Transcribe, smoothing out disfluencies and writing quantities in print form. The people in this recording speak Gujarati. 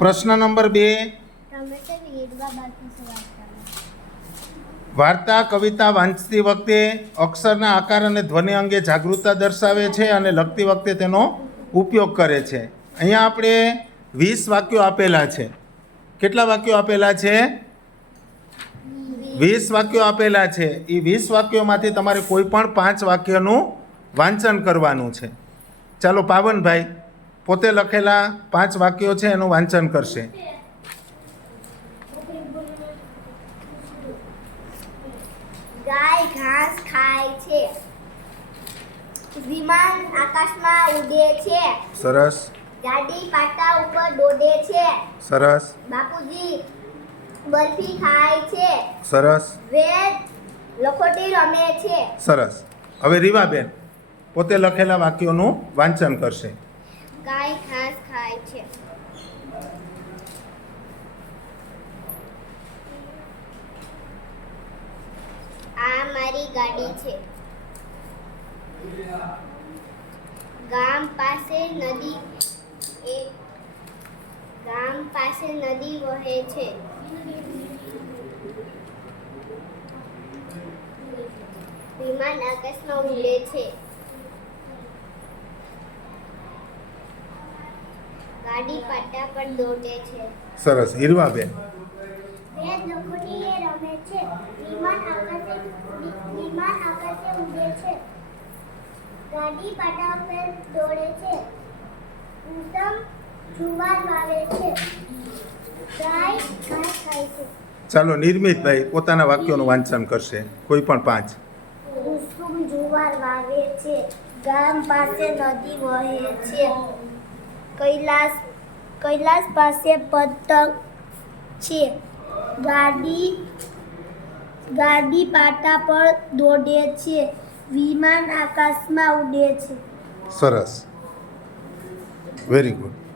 પ્રશ્ન નંબર 2, વાર્તા કવિતા વાંચતી વખતે અક્ષરના આકાર અને ધ્વનિ અંગે જાગૃતતા દર્શાવે છે અને લખતી વખતે તેનો ઉપયોગ કરે છે. અહીંયા આપણે 20 વાક્યો આપેલા છે. કેટલા વાક્યો આપેલા છે? 20 વાક્યો આપેલા છે. એ 20 વાક્યોમાંથી તમારે કોઈ પણ 5 વાક્યનું વાંચન કરવાનું છે. ચાલો પાવનભાઈ પોતે લખેલા 5 વાક્યો છે એનું વાંચન કરશે. ગાય ઘાસ ખાય છે. વિમાન આકાશમાં ઉડે છે. સરસ. ગાડી પાટા ઉપર દોડે છે. સરસ. બાપુજી બરફી ખાય છે. સરસ. વેદ લખોટી રમે છે. સરસ. હવે રીવાબેન પોતે લખેલા વાક્યોનું વાંચન કરશે. ગાય ઘાસ ખાય છે. આ મારી ગાડી છે. ગામ પાસે નદી વહે છે. વિમાન આકાશમાં ઉડે છે. ગાડી પાટા પર દોડે છે. સરસ. હીરવાબેન. વેદ લખોટીએ રમે છે. વિમાન આકાશે ઉડે છે. ગાડી પાટા પર દોડે છે. ઉત્તમ જુવાર વાવે છે. ગાય ઘાસ ખાય છે. ચાલો નિર્મિતભાઈ પોતાના વાક્યોનું વાંચન કરશે. કોઈ પણ 5. કુસુમ જુવાર વાવે છે. ગામ પાસે નદી વહે છે. કૈલાસ પાસે પતંગ છે. ગાડી પાટા પર દોડે છે. વિમાન આકાશમાં ઉડે છે. સરસ. Very good.